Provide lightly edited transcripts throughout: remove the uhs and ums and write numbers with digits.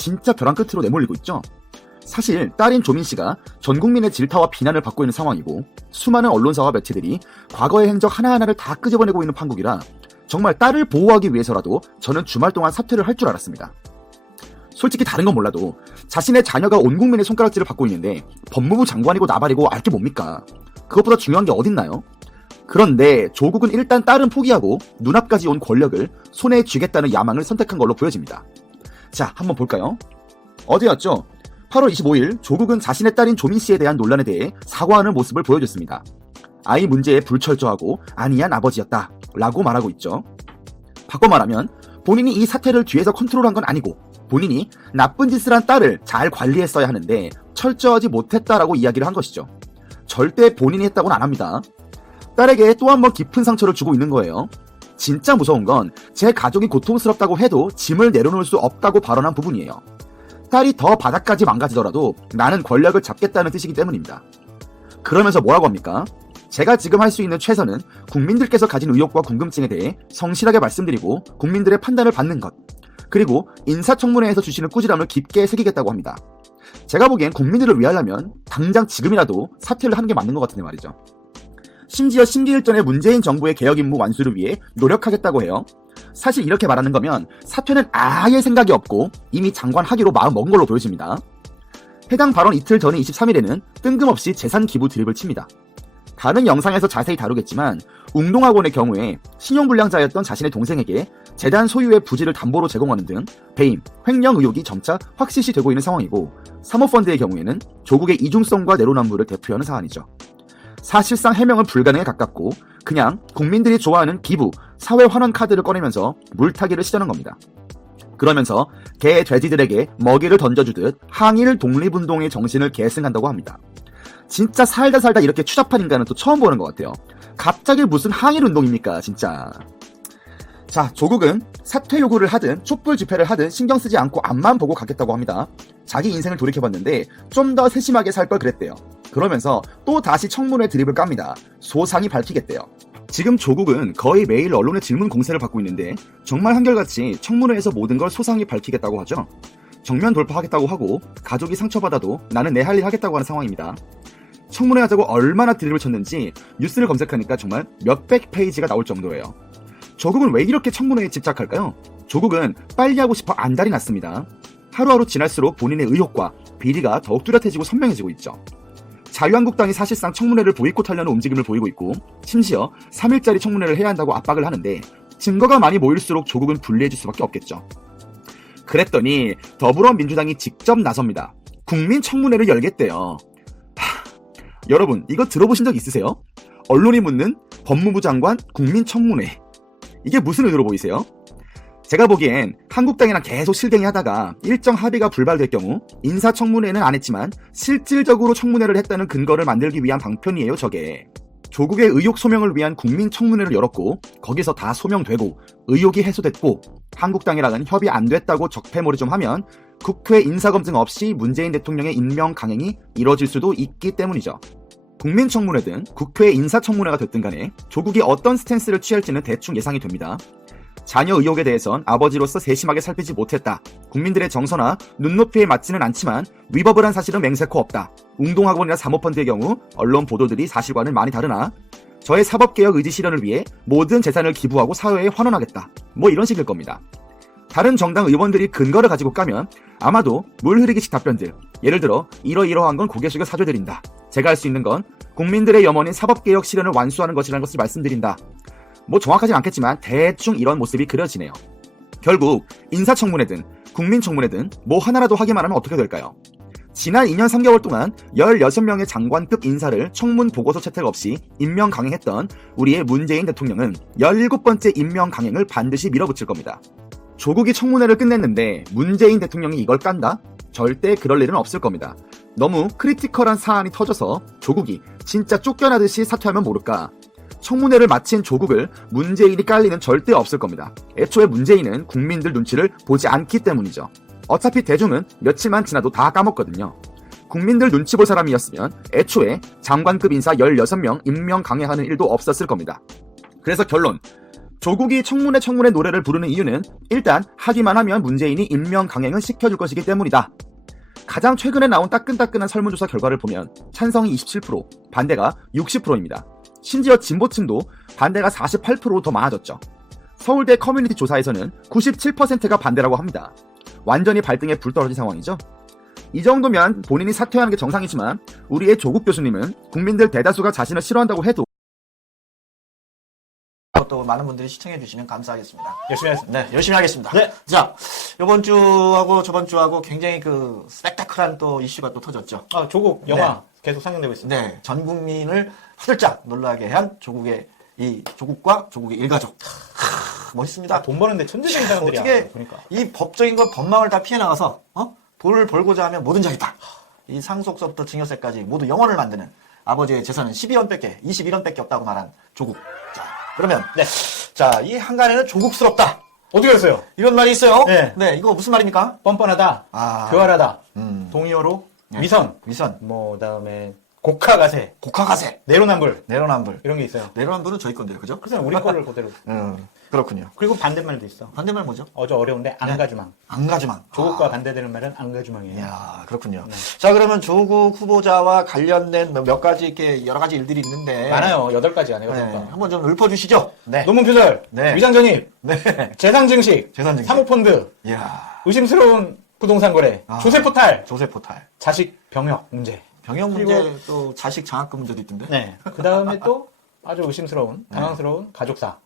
진짜 벼랑 끝으로 내몰리고 있죠. 사실 딸인 조민 씨가 전 국민의 질타와 비난을 받고 있는 상황이고 수많은 언론사와 매체들이 과거의 행적 하나하나를 다 끄집어내고 있는 판국이라 정말 딸을 보호하기 위해서라도 저는 주말 동안 사퇴를 할 줄 알았습니다. 솔직히 다른 건 몰라도 자신의 자녀가 온 국민의 손가락질을 받고 있는데 법무부 장관이고 나발이고 알 게 뭡니까? 그것보다 중요한 게 어딨나요? 그런데 조국은 일단 딸은 포기하고 눈앞까지 온 권력을 손에 쥐겠다는 야망을 선택한 걸로 보여집니다. 자, 한번 볼까요? 어제였죠? 8월 25일 조국은 자신의 딸인 조민 씨에 대한 논란에 대해 사과하는 모습을 보여줬습니다. 아이 문제에 불철저하고 안이한 아버지였다 라고 말하고 있죠. 바꿔 말하면 본인이 이 사태를 뒤에서 컨트롤한 건 아니고 본인이 나쁜 짓을 한 딸을 잘 관리했어야 하는데 철저하지 못했다라고 이야기를 한 것이죠. 절대 본인이 했다고는 안 합니다. 딸에게 또 한 번 깊은 상처를 주고 있는 거예요. 진짜 무서운 건 제 가족이 고통스럽다고 해도 짐을 내려놓을 수 없다고 발언한 부분이에요. 딸이 더 바닥까지 망가지더라도 나는 권력을 잡겠다는 뜻이기 때문입니다. 그러면서 뭐라고 합니까? 제가 지금 할 수 있는 최선은 국민들께서 가진 의혹과 궁금증에 대해 성실하게 말씀드리고 국민들의 판단을 받는 것, 그리고 인사청문회에서 주시는 꾸지람을 깊게 새기겠다고 합니다. 제가 보기엔 국민들을 위하려면 당장 지금이라도 사퇴를 하는 게 맞는 것 같은데 말이죠. 심지어 심기일전에 문재인 정부의 개혁 임무 완수를 위해 노력하겠다고 해요. 사실 이렇게 말하는 거면 사퇴는 아예 생각이 없고 이미 장관 하기로 마음 먹은 걸로 보여집니다. 해당 발언 이틀 전인 23일에는 뜬금없이 재산 기부 드립을 칩니다. 다른 영상에서 자세히 다루겠지만 웅동학원의 경우에 신용불량자였던 자신의 동생에게 재단 소유의 부지를 담보로 제공하는 등 배임, 횡령 의혹이 점차 확실시 되고 있는 상황이고 사모펀드의 경우에는 조국의 이중성과 내로남불을 대표하는 사안이죠. 사실상 해명은 불가능에 가깝고 그냥 국민들이 좋아하는 기부, 사회 환원 카드를 꺼내면서 물타기를 시전한 겁니다. 그러면서 개, 돼지들에게 먹이를 던져주듯 항일 독립운동의 정신을 계승한다고 합니다. 진짜 살다 이렇게 추잡한 인간은 또 처음 보는 것 같아요. 갑자기 무슨 항일운동입니까 진짜. 자, 조국은 사퇴 요구를 하든 촛불 집회를 하든 신경 쓰지 않고 앞만 보고 가겠다고 합니다. 자기 인생을 돌이켜봤는데 좀 더 세심하게 살 걸 그랬대요. 그러면서 또 다시 청문회 드립을 깝니다. 소상히 밝히겠대요. 지금 조국은 거의 매일 언론의 질문 공세를 받고 있는데 정말 한결같이 청문회에서 모든 걸 소상히 밝히겠다고 하죠. 정면 돌파하겠다고 하고 가족이 상처받아도 나는 내 할 일 하겠다고 하는 상황입니다. 청문회 하자고 얼마나 드립을 쳤는지 뉴스를 검색하니까 정말 몇백 페이지가 나올 정도예요. 조국은 왜 이렇게 청문회에 집착할까요? 조국은 빨리 하고 싶어 안달이 났습니다. 하루하루 지날수록 본인의 의혹과 비리가 더욱 뚜렷해지고 선명해지고 있죠. 자유한국당이 사실상 청문회를 보이콧하려는 움직임을 보이고 있고 심지어 3일짜리 청문회를 해야 한다고 압박을 하는데 증거가 많이 모일수록 조국은 불리해질 수밖에 없겠죠. 그랬더니 더불어민주당이 직접 나섭니다. 국민청문회를 열겠대요. 여러분 이거 들어보신 적 있으세요? 언론이 묻는 법무부 장관 국민청문회. 이게 무슨 의도로 보이세요? 제가 보기엔 한국당이랑 계속 실갱이 하다가 일정 합의가 불발될 경우 인사청문회는 안 했지만 실질적으로 청문회를 했다는 근거를 만들기 위한 방편이에요 저게. 조국의 의혹 소명을 위한 국민청문회를 열었고 거기서 다 소명되고 의혹이 해소됐고 한국당이랑은 협의 안 됐다고 적폐몰이 좀 하면 국회 인사검증 없이 문재인 대통령의 임명 강행이 이뤄질 수도 있기 때문이죠. 국민청문회든 국회 인사청문회가 됐든 간에 조국이 어떤 스탠스를 취할지는 대충 예상이 됩니다. 자녀 의혹에 대해선 아버지로서 세심하게 살피지 못했다. 국민들의 정서나 눈높이에 맞지는 않지만 위법을 한 사실은 맹세코 없다. 웅동학원이나 사모펀드의 경우 언론 보도들이 사실과는 많이 다르나 저의 사법개혁 의지 실현을 위해 모든 재산을 기부하고 사회에 환원하겠다. 뭐 이런 식일 겁니다. 다른 정당 의원들이 근거를 가지고 까면 아마도 물 흐리기식 답변들, 예를 들어 이러이러한 건 고개 숙여 사죄드린다. 제가 할 수 있는 건 국민들의 염원인 사법개혁 실현을 완수하는 것이라는 것을 말씀드린다. 뭐 정확하진 않겠지만 대충 이런 모습이 그려지네요. 결국 인사청문회든 국민청문회든 뭐 하나라도 하기만 하면 어떻게 될까요? 지난 2년 3개월 동안 16명의 장관급 인사를 청문 보고서 채택 없이 임명 강행했던 우리의 문재인 대통령은 17번째 임명 강행을 반드시 밀어붙일 겁니다. 조국이 청문회를 끝냈는데 문재인 대통령이 이걸 깐다? 절대 그럴 일은 없을 겁니다. 너무 크리티컬한 사안이 터져서 조국이 진짜 쫓겨나듯이 사퇴하면 모를까. 청문회를 마친 조국을 문재인이 깔 리는 절대 없을 겁니다. 애초에 문재인은 국민들 눈치를 보지 않기 때문이죠. 어차피 대중은 며칠만 지나도 다 까먹거든요. 국민들 눈치 볼 사람이었으면 애초에 장관급 인사 16명 임명 강행하는 일도 없었을 겁니다. 그래서 결론, 조국이 청문회 노래를 부르는 이유는 일단 하기만 하면 문재인이 임명 강행을 시켜줄 것이기 때문이다. 가장 최근에 나온 따끈따끈한 설문조사 결과를 보면 찬성이 27%, 반대가 60%입니다. 심지어 진보층도 반대가 48%로 더 많아졌죠. 서울대 커뮤니티 조사에서는 97%가 반대라고 합니다. 완전히 발등에 불 떨어진 상황이죠. 이 정도면 본인이 사퇴하는 게 정상이지만 우리의 조국 교수님은 국민들 대다수가 자신을 싫어한다고 해도 또 많은 분들이 시청해 주시면 감사하겠습니다. 열심히 하겠습니다. 네, 열심히 하겠습니다. 네. 자, 이번 주하고 저번 주하고 굉장히 그 스펙타클한 또 이슈가 또 터졌죠. 조국 영화 계속 상영되고 있습니다. 네, 전 국민을 화들짝 놀라게 한 조국과 조국의 일가족. 멋있습니다. 돈 버는데 천재적인 사람들이야. 어떻게 그러니까. 이 법적인 걸 법망을 다 피해 나가서 돈을 벌고자 하면 뭐든지 하겠다. 이 상속서부터 증여세까지 모두 영원을 만드는 아버지의 재산은 12원밖에 21원밖에 없다고 말한 조국. 자, 그러면 자, 이 한간에는 조국스럽다. 어떻게 했어요? 이런 말이 있어요. 네. 이거 무슨 말입니까? 뻔뻔하다. 교활하다. 동의어로 위선. 그다음에 곡하가세. 곡하가세. 내로남불. 내로남불. 이런 게 있어요. 내로남불은 저희 건데요. 그죠? 그래서 우리 거를 그대로. 그렇군요. 그리고 반대말도 있어. 반대말 뭐죠? 어려운데 안가주망. 안가주망. 조국과 반대되는 말은 안가주망이에요. 이야, 그렇군요. 자, 그러면 조국 후보자와 관련된 몇 가지 이렇게 여러 가지 일들이 있는데 많아요. 8가지 안에가 한번 좀 읊어주시죠. 네. 논문 표절, 위장 전입, 재산 증식, 사모펀드, 의심스러운 부동산 거래, 조세 포탈, 자식 병역 문제. 병역 문제 또 자식 장학금 문제도 있던데. 네. 그 다음에 또 아주 의심스러운, 당황스러운 가족사.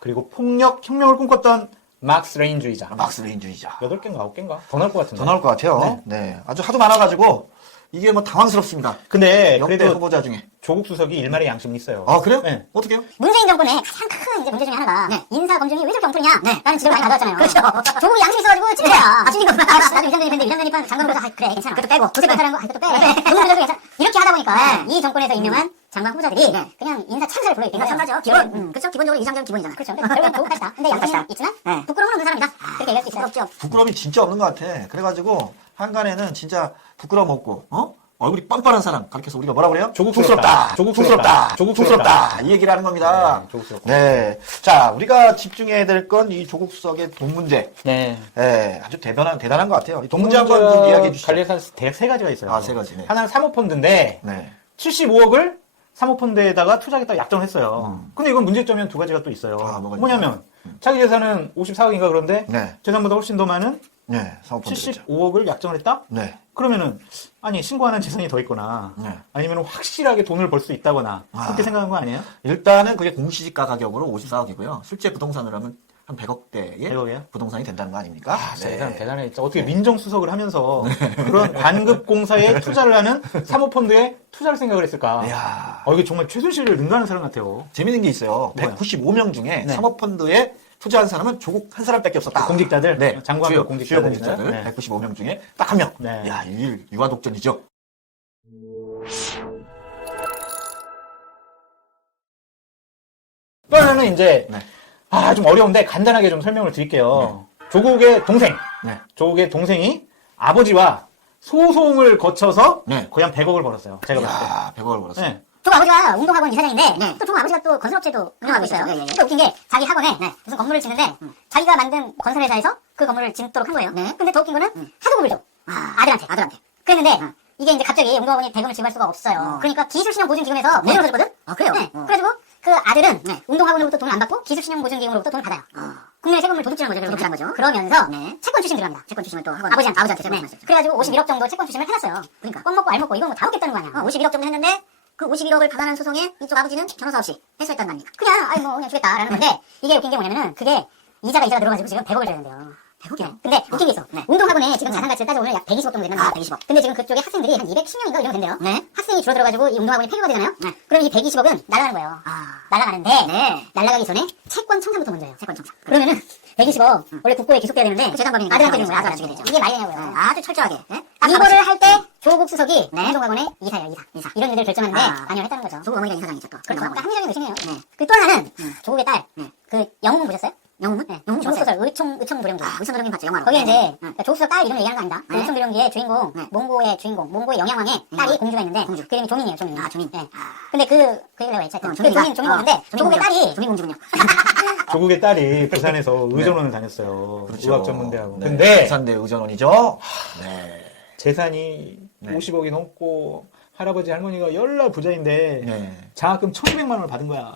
그리고 폭력 혁명을 꿈꿨던 막스 레인주의자. 8개인가 9개인가? 더 나올 것 같은데. 더 나올 것 같아요. 네. 아주 하도 많아가지고 이게 뭐 당황스럽습니다. 근데 역대 그래도 후보자 중에 조국 수석이 일말의 양심이 있어요. 아, 그래요? 네. 어떻게요? 문재인 정권의 가장 큰 이제 문제 중에 하나가 인사 검증이 왜 저렇게 엉터리냐 라는 지적을 많이 가져왔잖아요. 그렇죠. 조국이 양심이 있어가지고 찍은 거야. 찍은 거구나. 나도 위장 전입했는데 위장 전입한 장관으로서 그래 괜찮아. 그것도 빼고 조세 발탈한 거 그것도 빼. 돈을 조절도 괜찮아. 이렇게 하다 보니까 이 정권에서 임명한 장관 후보자들이 그냥 인사 참사를 불러일으킨 거예요. 참사죠. 기본. 그렇죠. 기본적으로 이상적인 기본이잖아. 그렇죠. 결국은 조국 탓이다. 근데 양심이 있지만 부끄러움은 없는 사람이다. 그렇게 얘기할 수 있어요. 부끄럽죠. 부끄러움이 진짜 없는 것 같아. 그래가지고 한간에는 진짜 부끄러움 없고 얼굴이 뻔뻔한 사람 가르쳐서 우리가 뭐라 그래요? 조국스럽다. 조국스럽다. 이 얘기를 하는 겁니다. 조국스럽다. 네. 자, 우리가 집중해야 될 건 이 조국 수석의 돈 문제. 아주 대단한 것 같아요. 돈 문제 한번 좀 이야기해 주시죠. 관리해서 대략 3가지가 있어요. 3가지. 하나는 사모펀드인데 75억을 사모펀드에다가 투자하겠다고 약정을 했어요. 근데 이건 문제점이 2가지가 또 있어요. 뭐냐면 자기 재산은 54억인가 그런데 재산보다 훨씬 더 많은 사모펀드 75억을 약정을 했다? 그러면은 아니 신고하는 재산이 더 있거나 아니면 확실하게 돈을 벌 수 있다거나 그렇게 생각한 거 아니에요? 일단은 그게 공시지가 가격으로 54억이고요. 실제 부동산으로 하면 한 100억대의 100억이에요? 부동산이 된다는 거 아닙니까? 대단해. 어떻게 민정수석을 하면서 그런 관급공사에 투자를 하는 사모펀드에 투자할 생각을 했을까? 이게 정말 최순실을 능가하는 사람 같아요. 재밌는 게 있어요. 195명 중에 사모펀드에 투자한 사람은 조국 한 사람밖에 없었다. 공직자들? 장관급 주요 공직자들 195명 중에 딱 한 명. 야, 유아독전이죠. 또 하나는 이제 좀 어려운데 간단하게 좀 설명을 드릴게요. 조국의 조국의 동생이 아버지와 소송을 거쳐서 거의 한 100억을 벌었어요. 제가 봤을 때. 100억을 벌었어요. 조국 아버지가 운동학원 이사장인데 또 조국 아버지가 또 건설업체도 운영하고 있어요. 또 웃긴 게 자기 학원에 무슨 건물을 짓는데 자기가 만든 건설회사에서 그 건물을 짓도록 한 거예요. 근데 더 웃긴 거는 하도급을 줘. 아들한테. 그랬는데 이게 이제 갑자기 운동학원이 대금을 지급할 수가 없어요. 그러니까 기술신용보증기금에서 보증을 줘줬거든? 그래요? 그래가지고 그 아들은 운동학원으로부터 돈을 안 받고 기술신용보증기금으로부터 돈을 받아요. 국민의 세금을 도둑질한 거죠. 그러면서 채권 추심 들어갑니다. 채권 추심을 또 학원 아버지한테 채권 추심. 그래가지고 51억 정도 채권 추심을 해놨어요. 그러니까 껌 먹고 알 먹고 이건 뭐 다 먹겠다는 거 아니야. 51억 정도 했는데 그 51억을 받아낸 소송에 이쪽 아버지는 변호사 없이 해소했단 말입니까? 그냥 주겠다라는 건데 이게 웃긴 게 뭐냐면은 그게 이자가 늘어가지고 지금 100억을 줘야 된대요. 100억이요? 근데 웃긴 게 있어. 운동학원에 지금 자산 가치를 따져보면 약 120억 정도 된다. 120억. 근데 지금 그쪽에 학생들이 한 210명인가 이러면 된대요. 학생이 줄어들어가지고 이 운동학원이 폐교가 되잖아요. 그럼 이 120억은 날아가는 거예요. 날아가는데 날아가기 전에 채권 청산부터 먼저 해요. 그러면은 120억 원래 국고에 기속돼야 되는데 재산법이니까 아들한테 주는 거야. 아들한테 주게 되죠. 이게 말이 되냐고요. 아주 철저하게. 이거를 할 때 조국 수석이 운동학원의 이사예요. 이사. 이런 일을 결정하는데 관여를 했다는 거죠. 조국 어머니가 이사장이죠 또. 그러니까 합리적인 의심이에요. 그 또 하나는 조국의 딸 그 영웅 보셨어요? 영웅문? 네. 영웅 조국 소설 의총도령기. 의총도령기 봤죠, 영화로. 거기에 이제 조국 소설 딸 이름을 얘기하는 거 아닙니다. 그 의총도령기의 주인공, 몽고의 영양왕의 딸이 공주가 있는데 그 이름이 조민이에요, 조민. 아, 조민. 네. 근데 그 얘기를 왜 했죠? 조민공주인데 조국의 딸이 조민공주군요. 조국의 딸이 부산에서 의전원을 다녔어요. 그렇죠. 의학전문대하고. 네. 근데 부산대 의전원이죠. 네. 재산이 네. 50억이 넘고 할아버지 할머니가 열나 부자인데 네. 장학금 1,200만 원을 받은 거야.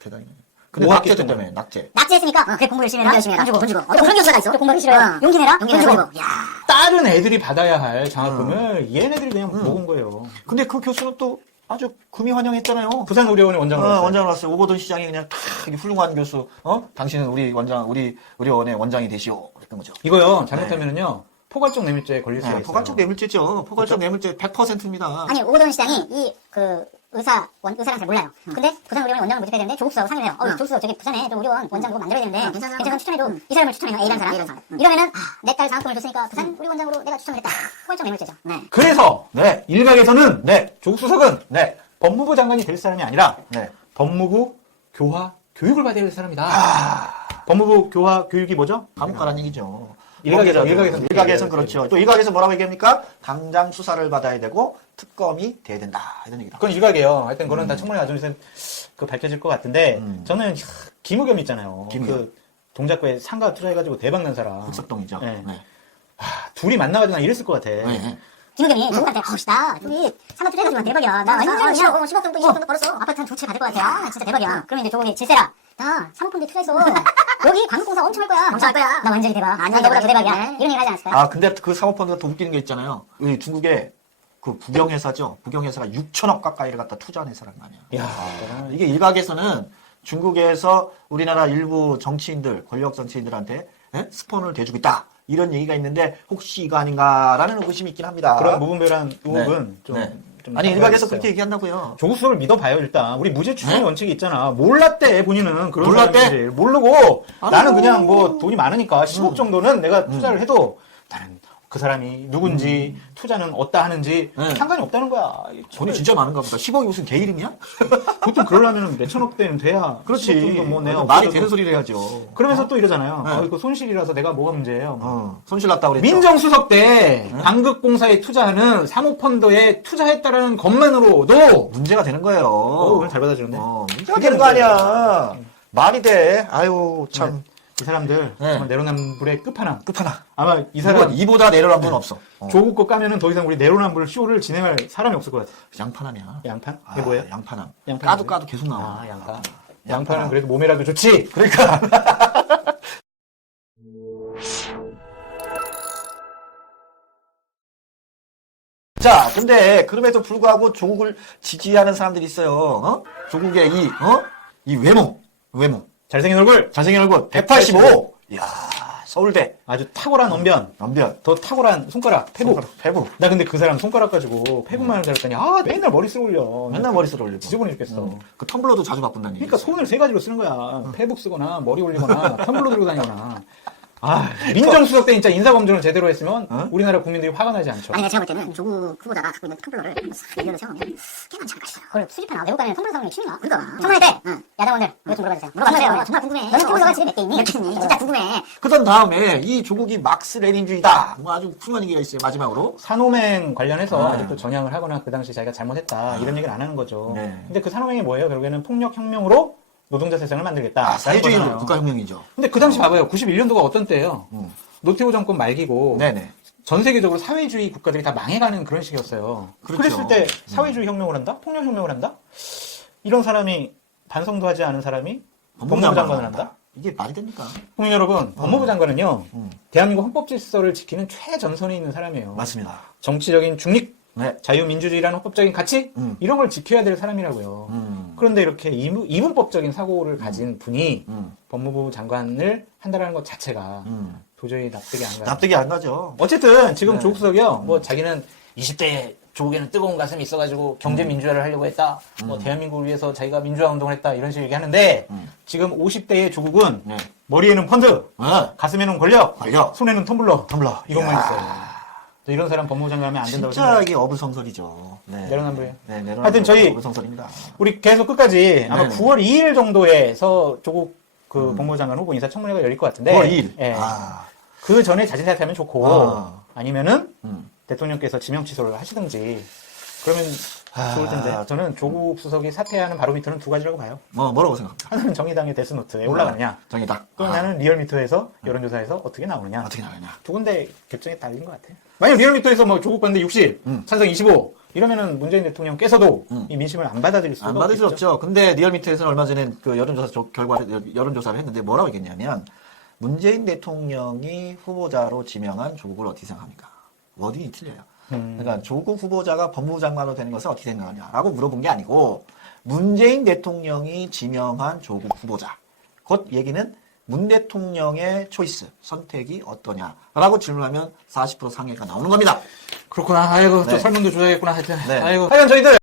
대단히. 근데 뭐 낙제 학기 때문에 낙제. 낙제했으니까 그래 공부 열심히 해라. 돈 주고. 또 그런 교수가 있어. 공부하기 싫어요. 용기 내라. 돈 주고. 야. 다른 애들이 받아야 할 장학금을 얘네들이 그냥 먹은 거예요. 근데 그 교수는 또 아주 금이 환영했잖아요. 부산의료원에 원장으로 왔어요. 원장으로 왔어요. 오거돈 시장이 그냥 탁 이렇게 훌륭한 교수. 당신은 우리 의료원의 원장이 되시오. 그랬던 거죠. 이거요. 잘못하면은요. 포괄적 뇌물죄에 걸릴 수가 있어요. 포괄적 뇌물죄죠. 포괄적 뇌물죄 100%입니다. 아니 오거돈 시장이 이 그 의사랑 잘 몰라요. 근데 부산 의료원 원장을 모집해야 되는데 조국수하고 상의를 해요. 조국수 저기 부산에 좀 의료원 원장 누구 만들어야 되는데 괜찮은 추천해도 이 사람을 추천해요. A라는 사람. 이러면은 내 딸 장학금을 줬으니까 부산 의료 원장으로 내가 추천을 했다. 포괄적 뇌물죄죠. 네. 그래서 네. 일각에서는 네. 조국수석은 네. 법무부 장관이 될 사람이 아니라 네. 법무부 교화 교육을 받아야 될 사람이다. 법무부 교화 교육이 뭐죠? 감옥 가라는 얘기죠. 일각에서는 그렇죠. 또 일각에서 뭐라고 얘기합니까? 당장 수사를 받아야 되고 특검이 돼야 된다. 이런 얘기다. 그건 일각이에요. 하여튼 그건 다 청문회 과정에서 그 밝혀질 것 같은데 저는 김우겸 있잖아요. 김우겸. 그 동작구에 상가 투자해가지고 대박 난 사람. 흑석동이죠. 네. 네. 둘이 만나가지고 난 이랬을 것 같아. 네. 김우겸이 조국한테 나 저기 상가 투자해가지고 대박이야. 나 완전 그냥 10억 정도 20억 정도 벌었어. 아파트 한 두 채 받을 것 같아. 진짜 대박이야. 그러면 이제 조국이 질세라. 나 사모펀드에 투자했어. 여기 광고공사 엄청 할 거야. 엄청 할 거야. 나 완전히 대박. 나 너보다 더 대박이야. 이런 얘기 하지 않았을까요? 아, 근데 그 사모펀드가 더 웃기는 게 있잖아요. 이 중국의 그 부경회사죠. 부경회사가 6천억 가까이를 갖다 투자한 회사란 말이야. 이게 일각에서는 중국에서 우리나라 일부 정치인들, 권력 정치인들한테 스폰을 대주고 있다. 이런 얘기가 있는데 혹시 이거 아닌가라는 의심이 있긴 합니다. 그런 무분별한 의혹은 좀 아니 일각에서 있어요. 그렇게 얘기한다고요. 조국수석을 믿어봐요 일단. 우리 무죄 추정의 원칙이 있잖아. 몰랐대 본인은 그런 몰랐대? 사람인지. 모르고 나는 그냥 뭐 돈이 많으니까 10억 정도는 내가 투자를 해도 나는 그 사람이 누군지 투자는 어디다 하는지 상관이 없다는 거야. 돈이 진짜 많은가 보다. 10억이 무슨 개 이름이야? 보통 그러려면 몇천억 대는 돼야. 그렇지. 10억 정도 뭐 내가 말이 없어도. 되는 소리를 해야죠. 그러면서 또 이러잖아요. 이거 손실이라서 내가 뭐가 문제예요. 손실 났다고 그랬죠. 민정수석 때 방극공사에 투자하는 사모펀드에 투자했다라는 것만으로도 문제가 되는 거예요. 오늘 잘 받아주는데. 문제가 되는 거 아니야. 말이 돼. 아유 참. 이 사람들 정말 내로남불의 끝판왕. 끝판왕. 아마 이 사람 이보다 내려난 분 없어. 조국 거 까면은 더 이상 우리 내로남불 쇼를 진행할 사람이 없을 것 같아. 양파남이야. 양판? 이게 뭐예요? 양파남. 양파남 까도 계속 나와. 아, 양파. 양파는 그래도 몸에라도 좋지. 그러니까. 자, 근데 그럼에도 불구하고 조국을 지지하는 사람들이 있어요. 조국의 이 외모. 잘생긴 얼굴. 잘생긴 얼굴 185. 이야, 서울대. 아주 탁월한 언변. 더 탁월한 손가락. 페북. 나 근데 그 사람 손가락 가지고 페북만을 잘했더니 맨날 머리 쓰고 올려. 맨날 머리 쓰러 올리고. 지저분해 죽겠어. 그 텀블러도 자주 바꾼다는 얘기. 그러니까 손을 세 가지로 쓰는 거야. 페북 쓰거나 머리 올리거나 텀블러 들고 다니거나. 민정수석 때 진짜 인사검증을 제대로 했으면 우리나라 국민들이 화가 나지 않죠. 아니 제가 볼 때는 조국 후보자가 갖고 있는 텀블러를 싹 얘기를 세우면 꽤 많지 않을까 싶어요. 그걸 수집해놔. 외국 가면 텀블러 사오는 게 쉽나? 그러니까. 청문회 때 야당원들 이거 좀 물어봐주세요. 물어봐주세요. 정말 궁금해. 너는 텀블러가 집에 몇 개 있니? 진짜 궁금해. 그런 다음에 이 조국이 막스 레닌주의다. 뭐 아주 훌륭한 얘기가 있어요. 마지막으로. 산호맹 관련해서 아직도 전향을 하거나 그 당시 자기가 잘못했다 이런 얘기를 안 하는 거죠. 근데 그 산호맹이 뭐예요? 결국에는 폭력혁명으로 노동자 세상을 만들겠다. 사회주의 국가혁명이죠. 근데 그 당시 봐봐요. 91년도가 어떤 때예요? 노태우 정권 말기고 전 세계적으로 사회주의 국가들이 다 망해가는 그런 시기였어요. 그렇죠. 그랬을 때 사회주의 혁명을 한다? 폭력혁명을 한다? 이런 사람이 반성도 하지 않은 사람이 법무부 장관을 한다? 이게 말이 됩니까? 국민 여러분, 법무부 장관은요, 대한민국 헌법 질서를 지키는 최전선에 있는 사람이에요. 맞습니다. 정치적인 중립, 자유민주주의라는 헌법적인 가치 이런 걸 지켜야 될 사람이라고요. 그런데 이렇게 이분법적인 사고를 가진 분이 법무부 장관을 한다는 것 자체가 도저히 납득이 안 가요. 납득이 안 가죠. 어쨌든 지금 조국석이요. 뭐 자기는 20대에 조국에는 뜨거운 가슴이 있어가지고 경제 민주화를 하려고 했다. 뭐 대한민국을 위해서 자기가 민주화 운동을 했다. 이런 식으로 얘기하는데 지금 50대의 조국은 머리에는 펀드, 가슴에는 권력, 손에는 텀블러 이것만 있어요. 이런 사람 법무부 장관 하면 안 된다고 진짜 생각해요. 이게 어불성설이죠. 내로남불이에요. 내로남불. 하여튼 저희 어불성설입니다. 우리 계속 끝까지 아마 9월 2일 정도에서 조국 그 법무장관 후보 인사청문회가 열릴 것 같은데. 9월 2일. 예. 아. 그 전에 자진 사퇴하면 좋고, 아. 아니면은 대통령께서 지명 취소를 하시든지, 그러면 좋을 텐데. 저는 조국 수석이 사퇴하는 바로미터는 두 가지라고 봐요. 뭐라고 생각합니까? 하나는 정의당의 데스노트에 올라가느냐, 정의당. 또 하나는 리얼미터에서 여론조사에서 어떻게 나오느냐. 어떻게 나가냐. 두 군데 결정에 달린 것 같아요. 만약 리얼미터에서 뭐 조국 반대 60, 찬성 25 이러면은 문재인 대통령께서도 이 민심을 안 받아들일 수가 안 받을 수 없겠죠. 없죠. 근데 리얼미터에서는 얼마 전에 그 여론조사를 했는데 뭐라고 얘기했냐면 문재인 대통령이 후보자로 지명한 조국을 어떻게 생각합니까? 워딩이 틀려요. 그러니까 조국 후보자가 법무부 장관으로 되는 것을 어떻게 생각하냐라고 물어본 게 아니고 문재인 대통령이 지명한 조국 후보자. 곧 얘기는 문 대통령의 초이스, 선택이 어떠냐라고 질문하면 40% 상해가 나오는 겁니다. 그렇구나. 아이고, 네. 또 설문도 줘야겠구나. 하여튼. 네. 아이고. 하여간 저희들